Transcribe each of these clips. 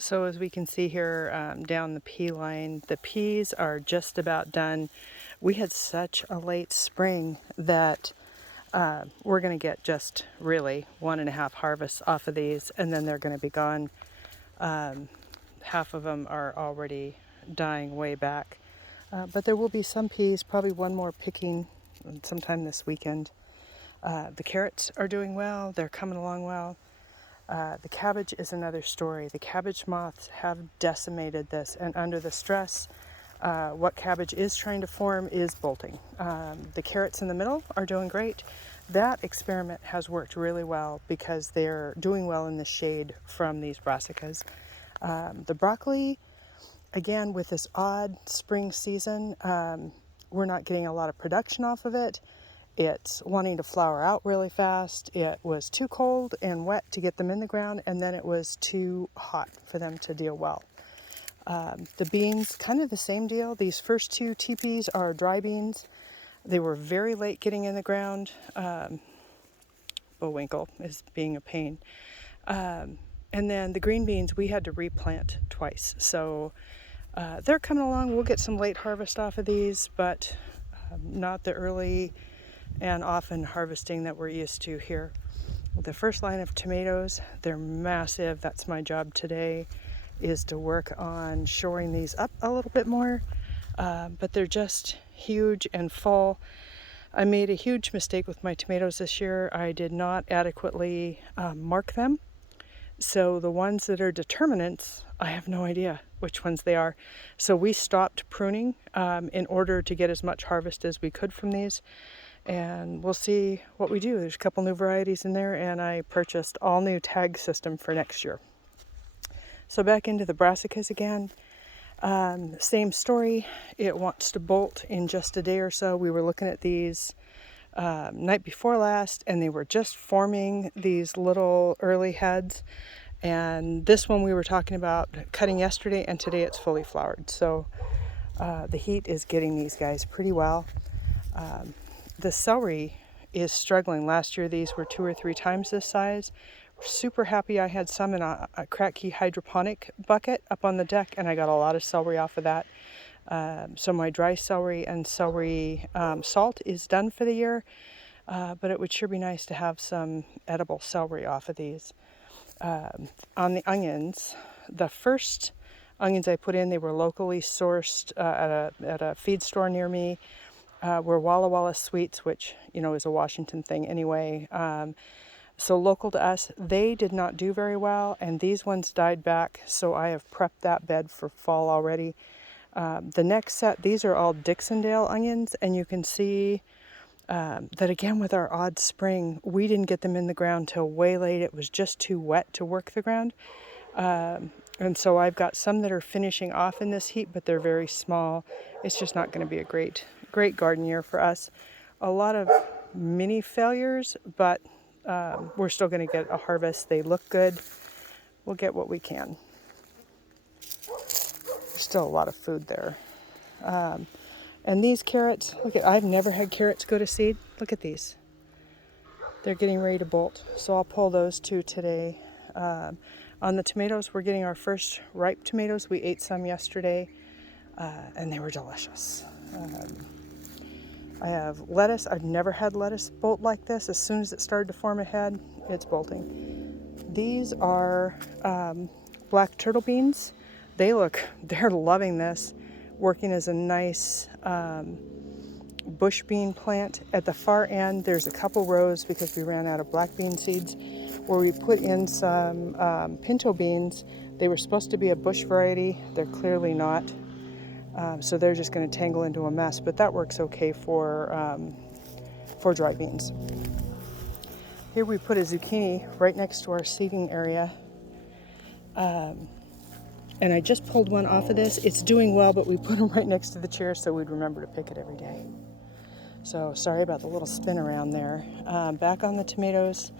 So as we can see here down the pea line, the peas are just about done. We had such a late spring that we're going to get just really 1.5 harvests off of these, and then they're going to be gone. Half of them are already dying way back. But there will be some peas, probably one more picking sometime this weekend. The carrots are doing well. They're coming along well. The cabbage is another story. The cabbage moths have decimated this, and under the stress, what cabbage is trying to form is bolting. The carrots in the middle are doing great. That experiment has worked really well because they're doing well in the shade from these brassicas. The broccoli, again, with this odd spring season, we're not getting a lot of production off of it. It's wanting to flower out really fast. It was too cold and wet to get them in the ground, and then it was too hot for them to deal well. The beans, kind of the same deal. These first two teepees are dry beans. They were very late getting in the ground. Bullwinkle is being a pain. And then the green beans, we had to replant twice. So they're coming along. We'll get some late harvest off of these, but not the early and often harvesting that we're used to here. The first line of tomatoes, they're massive. That's my job today, is to work on shoring these up a little bit more. But they're just huge and full. I made a huge mistake with my tomatoes this year. I did not adequately mark them. So the ones that are determinants, I have no idea which ones they are. So we stopped pruning in order to get as much harvest as we could from these. And we'll see what we do. There's a couple new varieties in there, and I purchased all new tag system for next year. So back into the brassicas again. Same story. It wants to bolt in just a day or so. We were looking at these night before last, and they were just forming these little early heads. And this one we were talking about cutting yesterday, and today it's fully flowered. So the heat is getting these guys pretty well. The celery is struggling. Last year these were 2 or 3 times this size. Super happy I had some in a Kratky hydroponic bucket up on the deck, and I got a lot of celery off of that. So my dry celery and celery salt is done for the year, but it would sure be nice to have some edible celery off of these. On the onions, the first onions I put in, they were locally sourced at a feed store near me. Were Walla Walla Sweets, which, you know, is a Washington thing anyway. So local to us, they did not do very well, and these ones died back, so I have prepped that bed for fall already. The next set, these are all Dixondale onions, and you can see that again with our odd spring, we didn't get them in the ground till way late. It was just too wet to work the ground. And so I've got some that are finishing off in this heat, but they're very small. It's just not going to be a great garden year for us. A lot of mini failures, but we're still going to get a harvest. They look good. We'll get what we can. There's still a lot of food there. And these carrots, look at, I've never had carrots go to seed. Look at these. They're getting ready to bolt. So I'll pull those two today. On the tomatoes, we're getting our first ripe tomatoes. We ate some yesterday, and they were delicious. I have lettuce. I've never had lettuce bolt like this. As soon as it started to form a head, it's bolting. These are black turtle beans. They're loving this, working as a nice bush bean plant. At the far end, there's a couple rows because we ran out of black bean seeds where we put in some pinto beans. They were supposed to be a bush variety. They're clearly not. So they're just going to tangle into a mess, but that works okay for dry beans. Here we put a zucchini right next to our seeding area. And I just pulled one off of this. It's doing well, but we put them right next to the chair so we'd remember to pick it every day. So sorry about the little spin around there. Back on the tomatoes.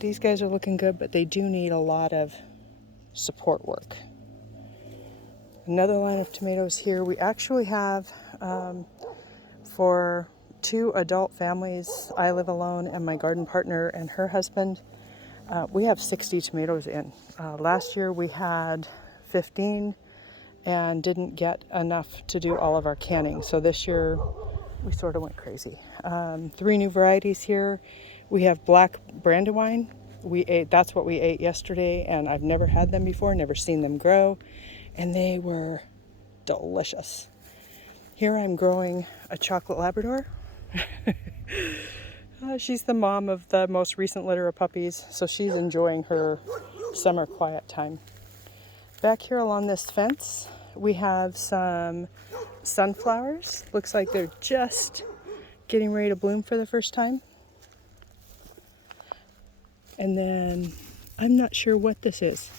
These guys are looking good, but they do need a lot of support work. Another line of tomatoes here. We actually have, for 2 adult families, I live alone, and my garden partner and her husband, We have 60 tomatoes in. Last year we had 15 and didn't get enough to do all of our canning. So this year we sort of went crazy. 3 new varieties here. We have black Brandywine. That's what we ate yesterday, and I've never had them before, never seen them grow, and they were delicious. Here I'm growing a chocolate Labrador. She's the mom of the most recent litter of puppies, so she's enjoying her summer quiet time. Back here along this fence, we have some sunflowers. Looks like they're just getting ready to bloom for the first time. And then I'm not sure what this is.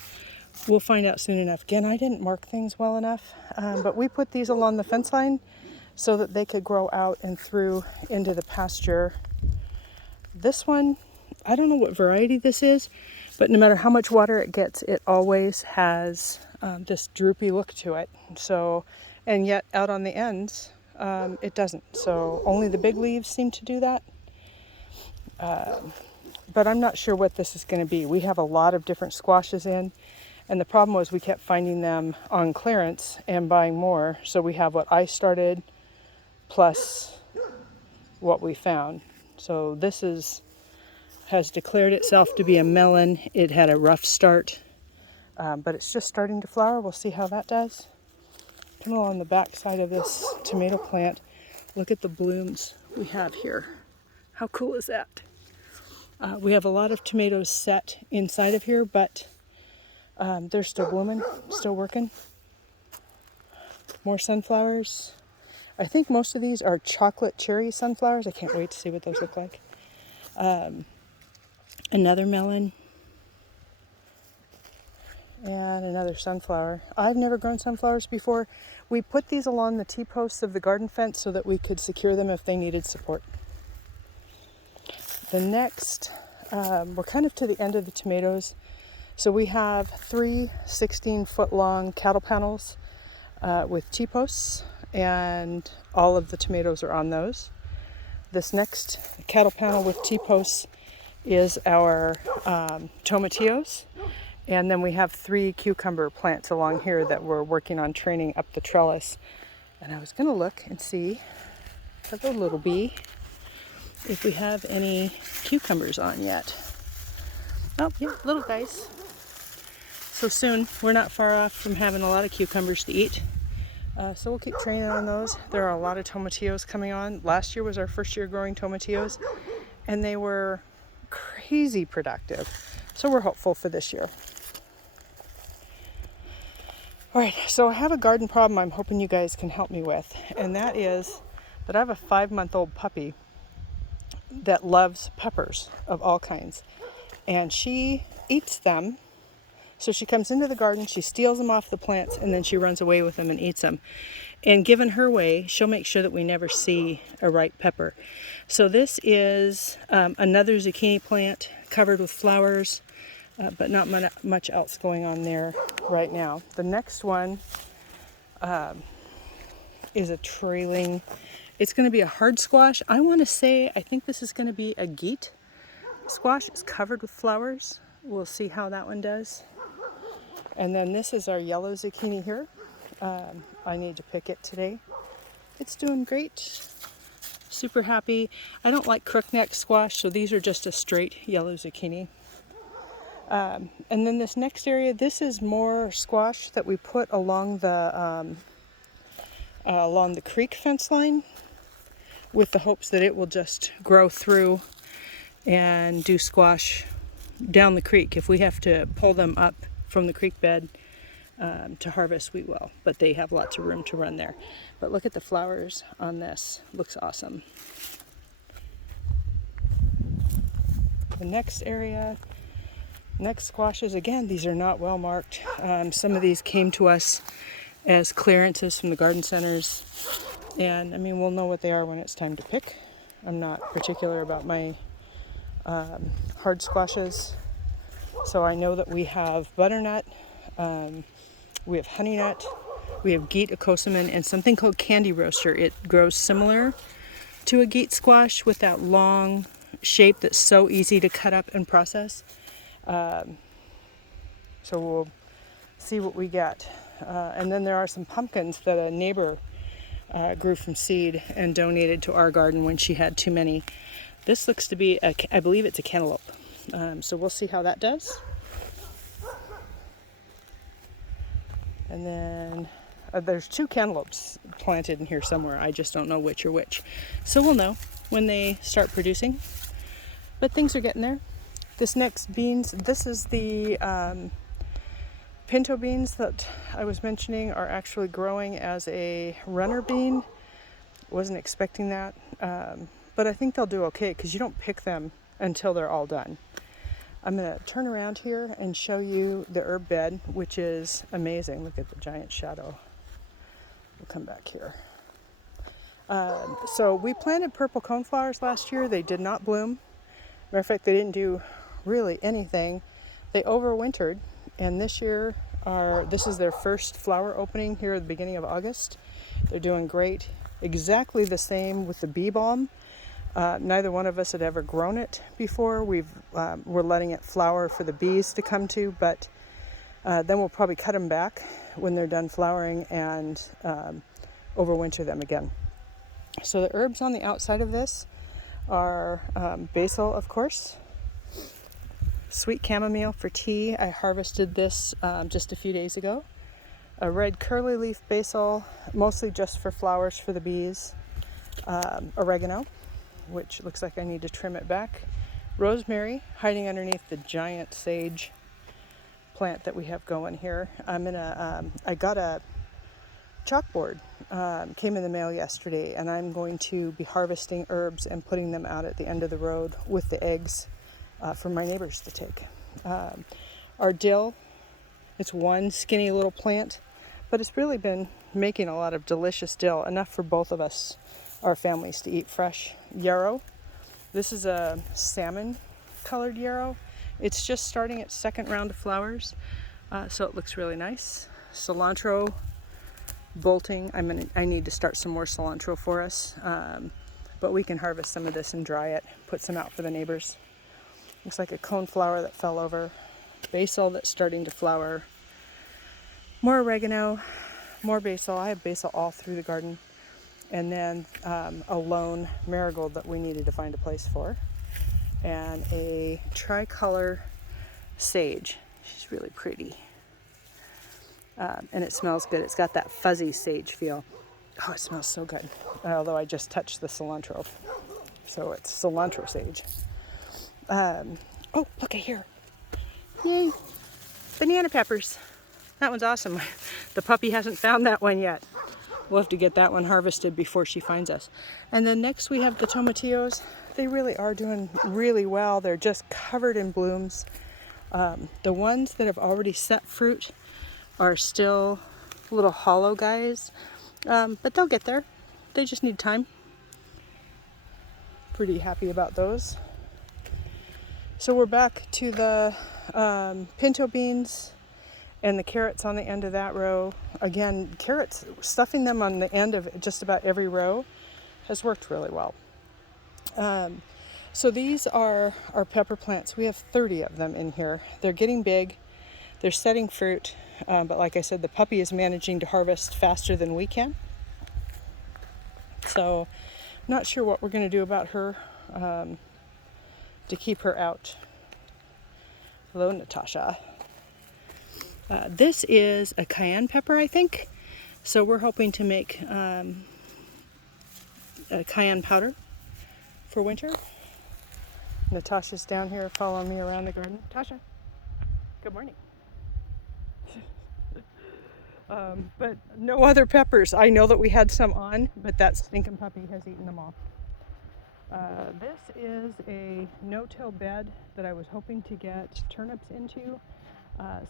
We'll find out soon enough. Again, I didn't mark things well enough, but we put these along the fence line so that they could grow out and through into the pasture. This one, I don't know what variety this is, but no matter how much water it gets, it always has this droopy look to it. So, and yet out on the ends, it doesn't. So only the big leaves seem to do that. But I'm not sure what this is going to be. We have a lot of different squashes in, and the problem was we kept finding them on clearance and buying more. So we have what I started plus what we found. So this has declared itself to be a melon. It had a rough start, but it's just starting to flower. We'll see how that does. Come along the back side of this tomato plant. Look at the blooms we have here. How cool is that? We have a lot of tomatoes set inside of here, but they're still blooming, still working. More sunflowers. I think most of these are chocolate cherry sunflowers. I can't wait to see what those look like. Another melon. And another sunflower. I've never grown sunflowers before. We put these along the T-posts of the garden fence so that we could secure them if they needed support. The next, we're kind of to the end of the tomatoes. So we have 3 16-foot long cattle panels with T-posts, and all of the tomatoes are on those. This next cattle panel with T-posts is our tomatillos. And then we have 3 cucumber plants along here that we're working on training up the trellis. And I was going to look and see, hello little bee, if we have any cucumbers on yet. Oh, yeah, little guys. So soon, we're not far off from having a lot of cucumbers to eat. So we'll keep training on those. There are a lot of tomatillos coming on. Last year was our first year growing tomatillos, and they were crazy productive. So we're hopeful for this year. All right, so I have a garden problem I'm hoping you guys can help me with, and that is that I have a 5-month-old puppy that loves peppers of all kinds, and she eats them. So she comes into the garden, she steals them off the plants, and then she runs away with them and eats them. And given her way, she'll make sure that we never see a ripe pepper. So this is another zucchini plant covered with flowers, but not much else going on there right now. The next one is a trailing. It's going to be a hard squash. I think this is going to be a geet squash. It's covered with flowers. We'll see how that one does. And then this is our yellow zucchini here. I need to pick it today. It's doing great. Super happy. I don't like crookneck squash, so these are just a straight yellow zucchini. And then this next area, this is more squash that we put along the creek fence line with the hopes that it will just grow through and do squash down the creek. If we have to pull them up from the creek bed to harvest, we will, but they have lots of room to run there. But look at the flowers on this. Looks awesome. The next area, next squashes, again, these are not well marked. Some of these came to us as clearances from the garden centers, and I mean, we'll know what they are when it's time to pick. I'm not particular about my hard squashes. So I know that we have butternut, we have honey nut, we have geet icosamenon, and something called candy roaster. It grows similar to a geet squash with that long shape that's so easy to cut up and process. So we'll see what we get. And then there are some pumpkins that a neighbor grew from seed and donated to our garden when she had too many. This looks to be, I believe it's a cantaloupe. So we'll see how that does. And then there's 2 cantaloupes planted in here somewhere. I just don't know which or which. So we'll know when they start producing. But things are getting there. This next beans, this is the pinto beans that I was mentioning are actually growing as a runner bean. Wasn't expecting that. But I think they'll do okay because you don't pick them until they're all done. I'm going to turn around here and show you the herb bed, which is amazing. Look at the giant shadow. We'll come back here. So we planted purple coneflowers last year. They did not bloom. Matter of fact, they didn't do really anything. They overwintered, and this year this is their first flower opening here at the beginning of August. They're doing great. Exactly the same with the bee balm. Neither one of us had ever grown it before. We're letting it flower for the bees to come to, but then we'll probably cut them back when they're done flowering and overwinter them again. So the herbs on the outside of this are basil, of course, sweet chamomile for tea. I harvested this just a few days ago. A red curly leaf basil, mostly just for flowers for the bees. Oregano, which looks like I need to trim it back. Rosemary, hiding underneath the giant sage plant that we have going here. I got a chalkboard, came in the mail yesterday, and I'm going to be harvesting herbs and putting them out at the end of the road with the eggs for my neighbors to take. Our dill, it's one skinny little plant, but it's really been making a lot of delicious dill, enough for both of us, our families, to eat fresh. Yarrow, this is a salmon colored yarrow. It's just starting its second round of flowers, so it looks really nice. Cilantro bolting. I need to start some more cilantro for us, but we can harvest some of this and dry it, put some out for the neighbors. Looks like a coneflower that fell over. Basil that's starting to flower. More oregano, more basil. I have basil all through the garden. And then a lone marigold that we needed to find a place for. And a tricolor sage. She's really pretty. And it smells good. It's got that fuzzy sage feel. Oh, it smells so good. Although I just touched the cilantro. So it's cilantro sage. Oh, look at here. Yay. Banana peppers. That one's awesome. The puppy hasn't found that one yet. We'll have to get that one harvested before she finds us. And then next we have the tomatillos. They really are doing really well. They're just covered in blooms. The ones that have already set fruit are still little hollow guys, but they'll get there. They just need time. Pretty happy about those. So we're back to the pinto beans and the carrots on the end of that row. Again, carrots, stuffing them on the end of just about every row has worked really well. So these are our pepper plants. We have 30 of them in here. They're getting big. They're setting fruit. But like I said, the puppy is managing to harvest faster than we can. So not sure what we're going to do about her to keep her out. Hello, Natasha. This is a cayenne pepper, I think. So we're hoping to make a cayenne powder for winter. Natasha's down here following me around the garden. Tasha, good morning. But no other peppers. I know that we had some on, but that stinking puppy has eaten them all. This is a no-till bed that I was hoping to get turnips into.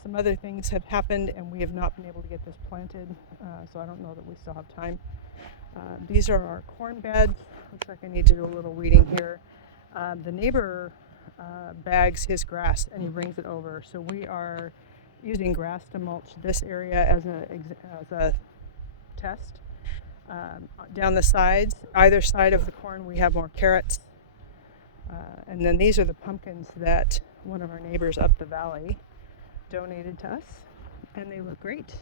Some other things have happened and we have not been able to get this planted, so I don't know that we still have time. These are our corn beds. Looks like I need to do a little weeding here. The neighbor bags his grass and he brings it over, so we are using grass to mulch this area as a test. Down the sides, either side of the corn, we have more carrots. And then these are the pumpkins that one of our neighbors up the valley donated to us, and they look great.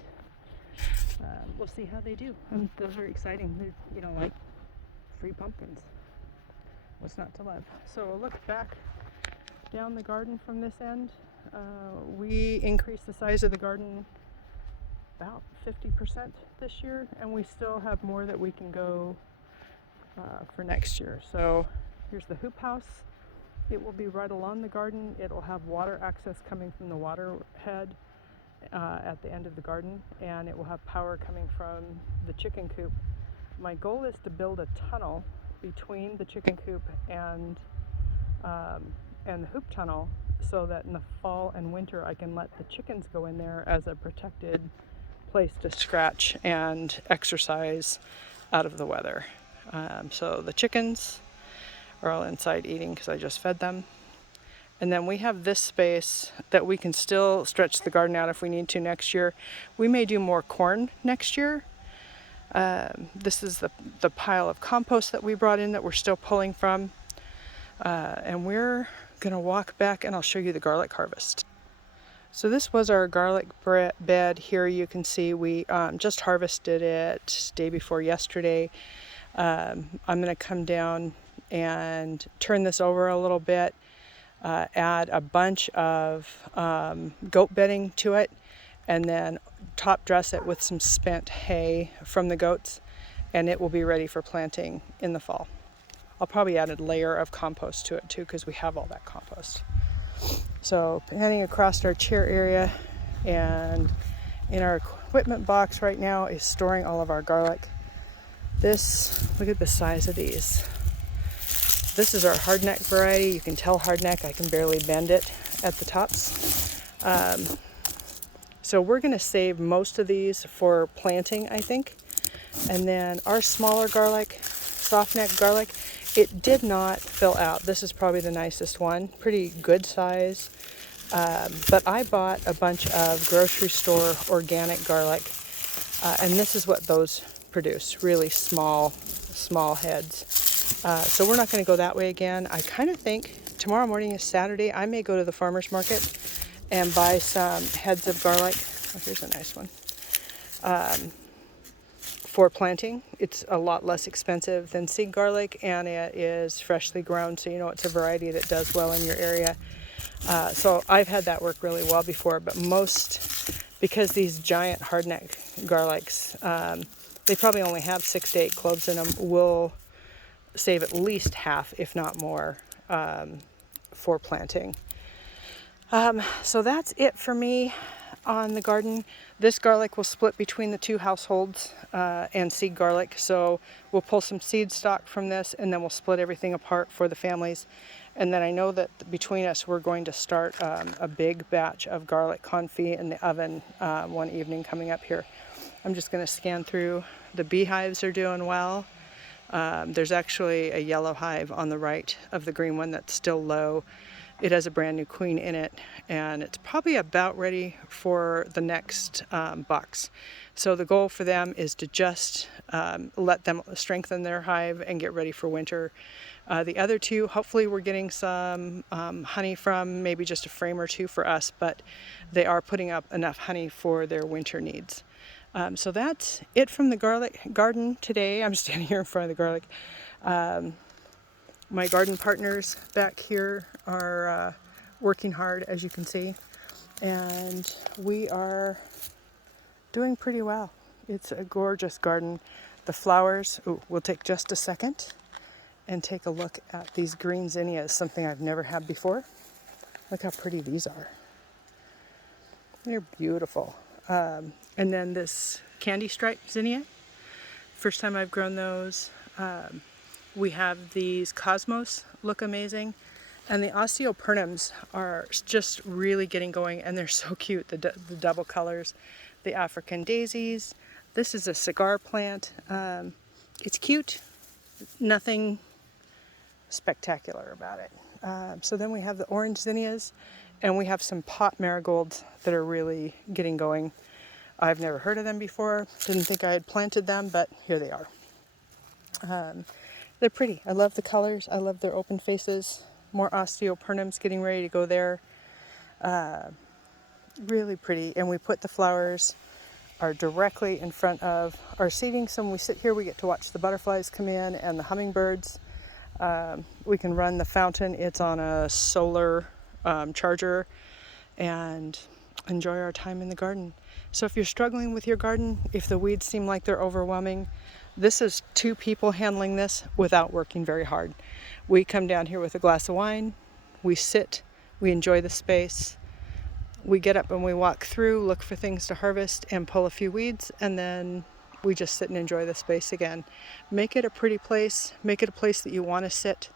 We'll see how they do. Those are exciting. They're, you know, like free pumpkins. What's not to love? So we'll look back down the garden from this end. We increased the size of the garden about 50% this year, and we still have more that we can go for next year. So here's the hoop house. It will be right along the garden. It'll have water access coming from the water head at the end of the garden, and it will have power coming from the chicken coop. My goal is to build a tunnel between the chicken coop and the hoop tunnel, so that in the fall and winter I can let the chickens go in there as a protected place to scratch and exercise out of the weather. So the chickens are all inside eating because I just fed them. And then we have this space that we can still stretch the garden out if we need to next year. We may do more corn next year. This is the pile of compost that we brought in that we're still pulling from. And we're going to walk back and I'll show you the garlic harvest. So this was our garlic bed. Here you can see we just harvested it day before yesterday. I'm going to come down and turn this over a little bit, add a bunch of goat bedding to it, and then top dress it with some spent hay from the goats, and it will be ready for planting in the fall. I'll probably add a layer of compost to it too, because we have all that compost. So heading across our chair area, and in our equipment box right now is storing all of our garlic. Look at the size of these. This is our hardneck variety. You can tell hardneck, I can barely bend it at the tops. So we're going to save most of these for planting, I think. And then our smaller garlic, softneck garlic, it did not fill out. This is probably the nicest one, pretty good size. But I bought a bunch of grocery store organic garlic, and this is what those produce, really small heads. So we're not going to go that way again. I kind of think tomorrow morning is Saturday. I may go to the farmer's market and buy some heads of garlic. Oh, here's a nice one. For planting. It's a lot less expensive than seed garlic, and it is freshly grown, so you know it's a variety that does well in your area. So I've had that work really well before, but because these giant hardneck garlics, they probably only have 6 to 8 cloves in them, we'll save at least half, if not more, for planting. So that's it for me on the garden. This garlic will split between the two households and seed garlic. So we'll pull some seed stock from this, and then we'll split everything apart for the families. And then I know that between us, we're going to start a big batch of garlic confit in the oven one evening coming up here. I'm just going to scan through. The beehives are doing well. There's actually a yellow hive on the right of the green one that's still low. It has a brand new queen in it, and it's probably about ready for the next box. So the goal for them is to just let them strengthen their hive and get ready for winter. The other two, hopefully we're getting some honey from, maybe just a frame or two for us, but they are putting up enough honey for their winter needs. So that's it from the garlic garden today. I'm standing here in front of the garlic. My garden partners back here are working hard, as you can see, and we are doing pretty well. It's a gorgeous garden. The flowers, we'll take just a second and take a look at these green zinnias, something I've never had before. Look how pretty these are. They're beautiful. And then this candy stripe zinnia, first time I've grown those. We have these cosmos, look amazing. And the osteopernums are just really getting going, and they're so cute, the double colors. The African daisies. This is a cigar plant. It's cute, nothing spectacular about it. So then we have the orange zinnias, and we have some pot marigolds that are really getting going. I've never heard of them before, didn't think I had planted them, but here they are. They're pretty. I love the colors. I love their open faces. More osteopernums getting ready to go there. Really pretty. And we put the flowers are directly in front of our seating. So when we sit here, we get to watch the butterflies come in and the hummingbirds. We can run the fountain. It's on a solar charger, and enjoy our time in the garden. So if you're struggling with your garden, if the weeds seem like they're overwhelming, this is 2 people handling this without working very hard. We come down here with a glass of wine, we sit, we enjoy the space, we get up and we walk through, look for things to harvest and pull a few weeds, and then we just sit and enjoy the space again. Make it a pretty place, make it a place that you want to sit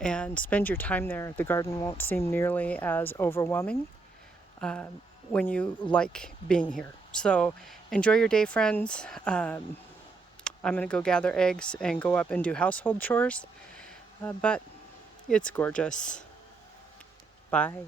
and spend your time there. The garden won't seem nearly as overwhelming when you like being here. So enjoy your day, friends. I'm going to go gather eggs and go up and do household chores, but it's gorgeous. Bye.